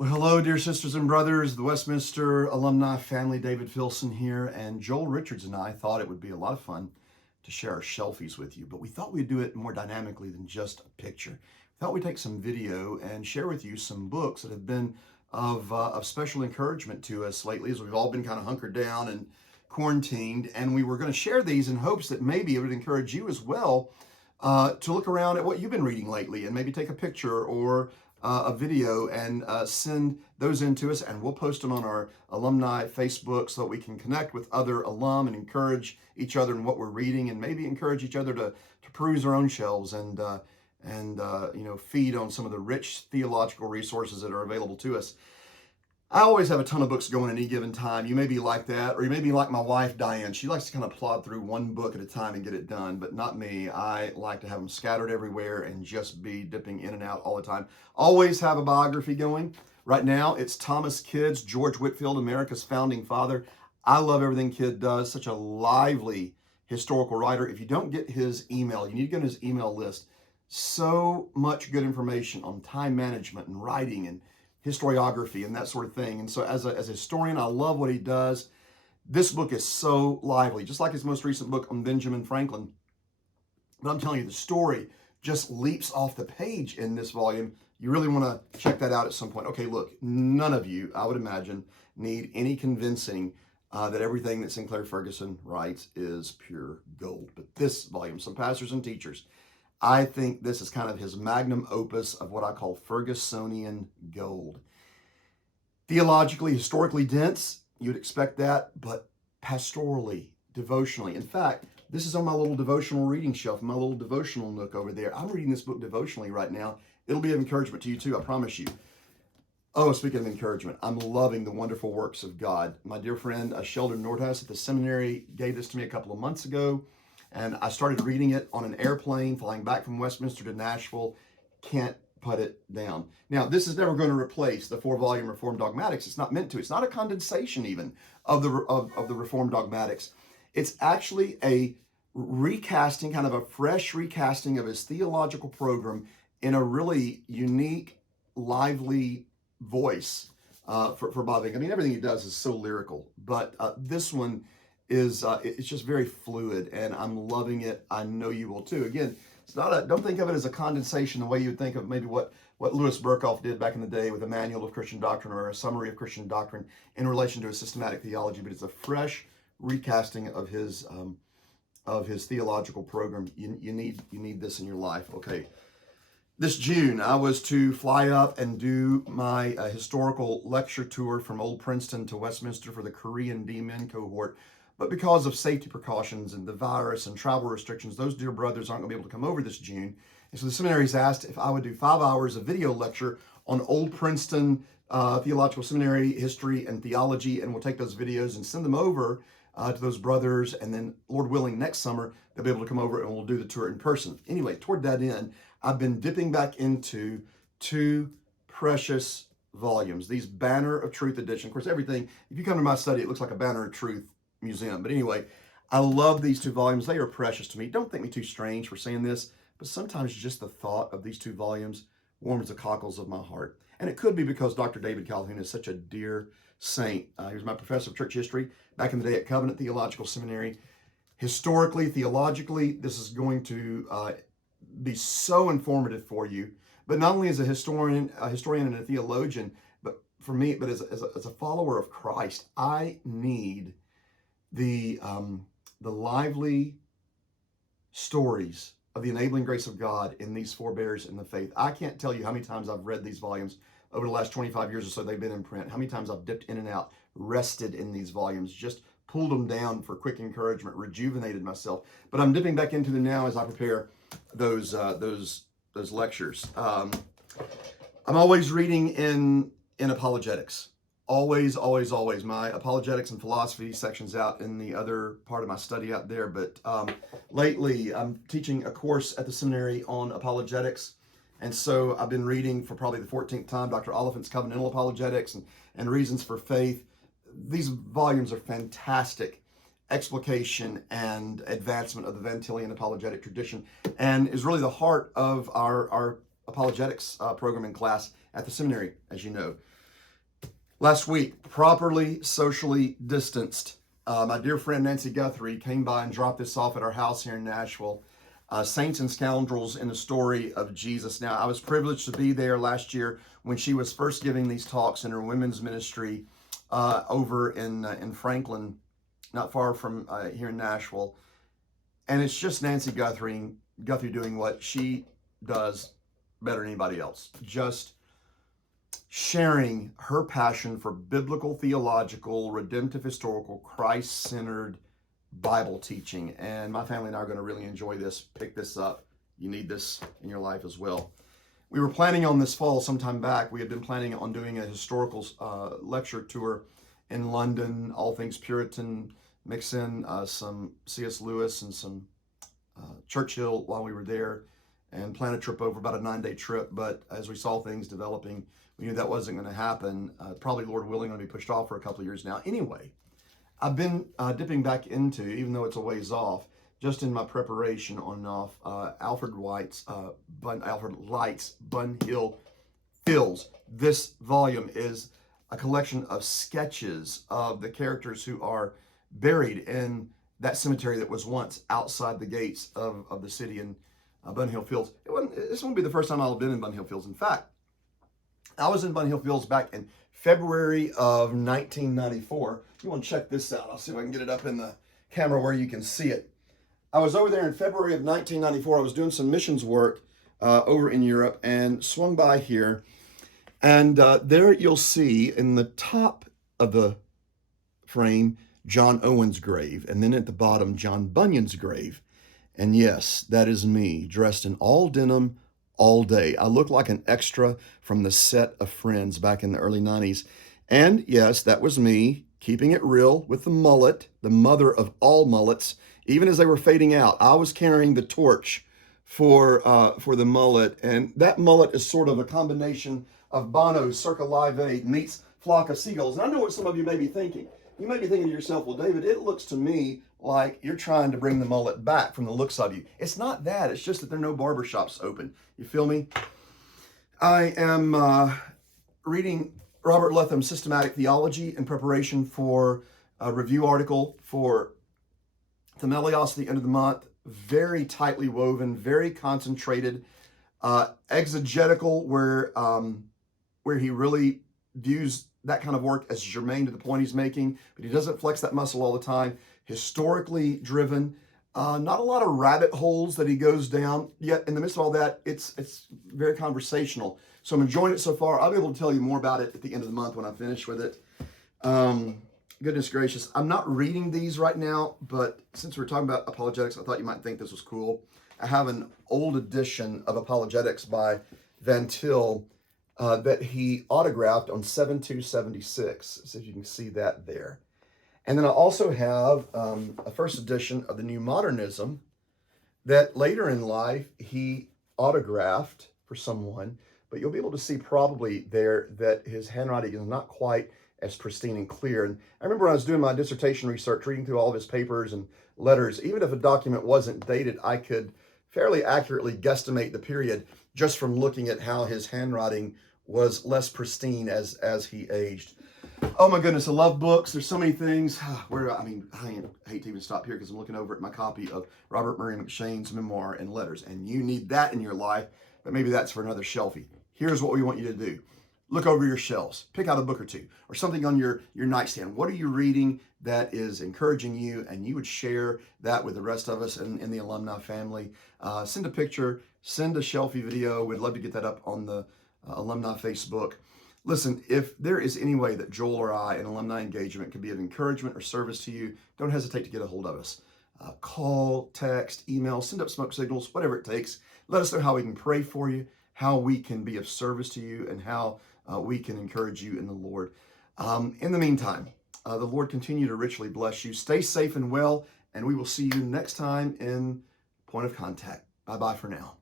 Well, hello, dear sisters and brothers, the Westminster Alumni Family. David Filson here, and Joel Richards and I thought it would be a lot of fun to share our shelfies with you, but we thought we'd do it more dynamically than just a picture. We thought we'd take some video and share with you some books that have been of special encouragement to us lately, as we've all been kind of hunkered down and quarantined, and we were going to share these in hopes that maybe it would encourage you as well to look around at what you've been reading lately and maybe take a picture or a video and send those in to us, and we'll post them on our alumni Facebook so that we can connect with other alum and encourage each other in what we're reading, and maybe encourage each other to peruse our own shelves and feed on some of the rich theological resources that are available to us. I always have a ton of books going at any given time. You may be like that, or you may be like my wife, Diane. She likes to kind of plod through one book at a time and get it done, but not me. I like to have them scattered everywhere and just be dipping in and out all the time. Always have a biography going. Right now, it's Thomas Kidd's George Whitefield, America's Founding Father. I love everything Kidd does. Such a lively historical writer. If you don't get his email, you need to get on his email list. So much good information on time management and writing and historiography and that sort of thing. And so as a historian, I love what he does. This book is so lively, just like his most recent book on Benjamin Franklin. But I'm telling you, the story just leaps off the page in this volume. You really want to check that out at some point. Okay, look, none of you, I would imagine, need any convincing that everything that Sinclair Ferguson writes is pure gold. But this volume, some pastors and teachers, I think this is kind of his magnum opus of what I call Fergusonian gold. Theologically, historically dense, you'd expect that, but pastorally, devotionally. In fact, this is on my little devotional reading shelf, my little devotional nook over there. I'm reading this book devotionally right now. It'll be of encouragement to you too, I promise you. Oh, speaking of encouragement, I'm loving the wonderful works of God. My dear friend Sheldon Nordhaus at the seminary gave this to me a couple of months ago. And I started reading it on an airplane flying back from Westminster to Nashville. Can't put it down. Now, this is never going to replace the 4-volume Reformed Dogmatics. It's not meant to. It's not a condensation even of the Reformed Dogmatics. It's actually a recasting, kind of a fresh recasting of his theological program in a really unique, lively voice for Bob Inge. I mean, everything he does is so lyrical, but this one is it's just very fluid, and I'm loving it. I know you will too. Again, it's not don't think of it as a condensation the way you would think of maybe what Louis Berkhoff did back in the day with a manual of Christian doctrine or a summary of Christian doctrine in relation to a systematic theology, but it's a fresh recasting of his theological program. You need this in your life. Okay. This June, I was to fly up and do my historical lecture tour from Old Princeton to Westminster for the Korean D-Min cohort. But because of safety precautions and the virus and travel restrictions, those dear brothers aren't going to be able to come over this June. And so the seminary's asked if I would do 5 hours of video lecture on Old Princeton Theological Seminary history and theology, and we'll take those videos and send them over to those brothers, and then, Lord willing, next summer, they'll be able to come over and we'll do the tour in person. Anyway, toward that end, I've been dipping back into 2 precious volumes, these Banner of Truth edition. Of course, everything, if you come to my study, it looks like a Banner of Truth museum. But anyway, I love these 2 volumes. They are precious to me. Don't think me too strange for saying this, but sometimes just the thought of these 2 volumes warms the cockles of my heart. And it could be because Dr. David Calhoun is such a dear saint. He was my professor of church history back in the day at Covenant Theological Seminary. Historically, theologically, this is going to be so informative for you, but not only as a historian and a theologian, but for me, but as a follower of Christ, I need the lively stories of the enabling grace of God in these forebears in the faith. I can't tell you how many times I've read these volumes over the last 25 years or so they've been in print, how many times I've dipped in and out, rested in these volumes, just pulled them down for quick encouragement, rejuvenated myself. But I'm dipping back into them now as I prepare those lectures. I'm always reading in apologetics. Always. My apologetics and philosophy section's out in the other part of my study out there. But lately, I'm teaching a course at the seminary on apologetics. And so I've been reading for probably the 14th time Dr. Oliphant's Covenantal Apologetics and Reasons for Faith. These volumes are fantastic explication and advancement of the Van Tillian apologetic tradition, and is really the heart of our apologetics program in class at the seminary, as you know. Last week, properly socially distanced. My dear friend Nancy Guthrie came by and dropped this off at our house here in Nashville. Saints and Scoundrels in the Story of Jesus. Now, I was privileged to be there last year when she was first giving these talks in her women's ministry over in Franklin, not far from here in Nashville. And it's just Nancy Guthrie doing what she does better than anybody else. Just sharing her passion for biblical, theological, redemptive, historical, Christ-centered Bible teaching. And my family and I are going to really enjoy this. Pick this up. You need this in your life as well. We were planning on this fall sometime back. We had been planning on doing a historical lecture tour in London, all things Puritan, mix in some C.S. Lewis and some Churchill while we were there, and plan a trip over, about a 9-day trip. But as we saw things developing, we knew that wasn't going to happen. Probably, Lord willing, going to be pushed off for a couple of years now. Anyway, I've been dipping back into, even though it's a ways off, just in my preparation on and off, Alfred Light's Bunhill Fields. This volume is a collection of sketches of the characters who are buried in that cemetery that was once outside the gates of the city in Bunhill Fields. This won't be the first time I'll have been in Bunhill Fields. In fact, I was in Bunhill Fields back in February of 1994. You want to check this out. I'll see if I can get it up in the camera where you can see it. I was over there in February of 1994. I was doing some missions work over in Europe and swung by here. And there you'll see in the top of the frame, John Owen's grave. And then at the bottom, John Bunyan's grave. And yes, that is me, dressed in all denim, all day. I look like an extra from the set of Friends back in the early 90s. And yes, that was me, keeping it real with the mullet, the mother of all mullets. Even as they were fading out, I was carrying the torch for the mullet. And that mullet is sort of a combination of Bono's Circa Live Aid meets Flock of Seagulls. And I know what some of you may be thinking. You may be thinking to yourself, well, David, it looks to me like you're trying to bring the mullet back from the looks of you. It's not that. It's just that there are no barbershops open. You feel me? I am reading Robert Letham's Systematic Theology in preparation for a review article for Themelios at the end of the month. Very tightly woven, very concentrated, exegetical, where he really views that kind of work as germane to the point he's making, but he doesn't flex that muscle all the time. Historically driven, not a lot of rabbit holes that he goes down, yet in the midst of all that, it's very conversational. So I'm enjoying it so far. I'll be able to tell you more about it at the end of the month when I'm finished with it. Goodness gracious. I'm not reading these right now, but since we're talking about apologetics, I thought you might think this was cool. I have an old edition of Apologetics by Van Til that he autographed on 7/2/76. See if you can see that there. And then I also have a first edition of the New Modernism that later in life he autographed for someone, but you'll be able to see probably there that his handwriting is not quite as pristine and clear. And I remember when I was doing my dissertation research, reading through all of his papers and letters, even if a document wasn't dated, I could fairly accurately guesstimate the period just from looking at how his handwriting was less pristine as he aged. Oh my goodness, I love books. There's so many things I hate to even stop here because I'm looking over at my copy of Robert Murray McShane's memoir and letters, and you need that in your life, but maybe that's for another shelfie. Here's what we want you to do. Look over your shelves, pick out a book or two, or something on your nightstand. What are you reading that is encouraging you, and you would share that with the rest of us in the alumni family? Send a picture, send a shelfie video. We'd love to get that up on the alumni Facebook. Listen, if there is any way that Joel or I in alumni engagement can be of encouragement or service to you, don't hesitate to get a hold of us. Call, text, email, send up smoke signals, whatever it takes. Let us know how we can pray for you, how we can be of service to you, and how we can encourage you in the Lord. In the meantime, the Lord continue to richly bless you. Stay safe and well, and we will see you next time in Point of Contact. Bye-bye for now.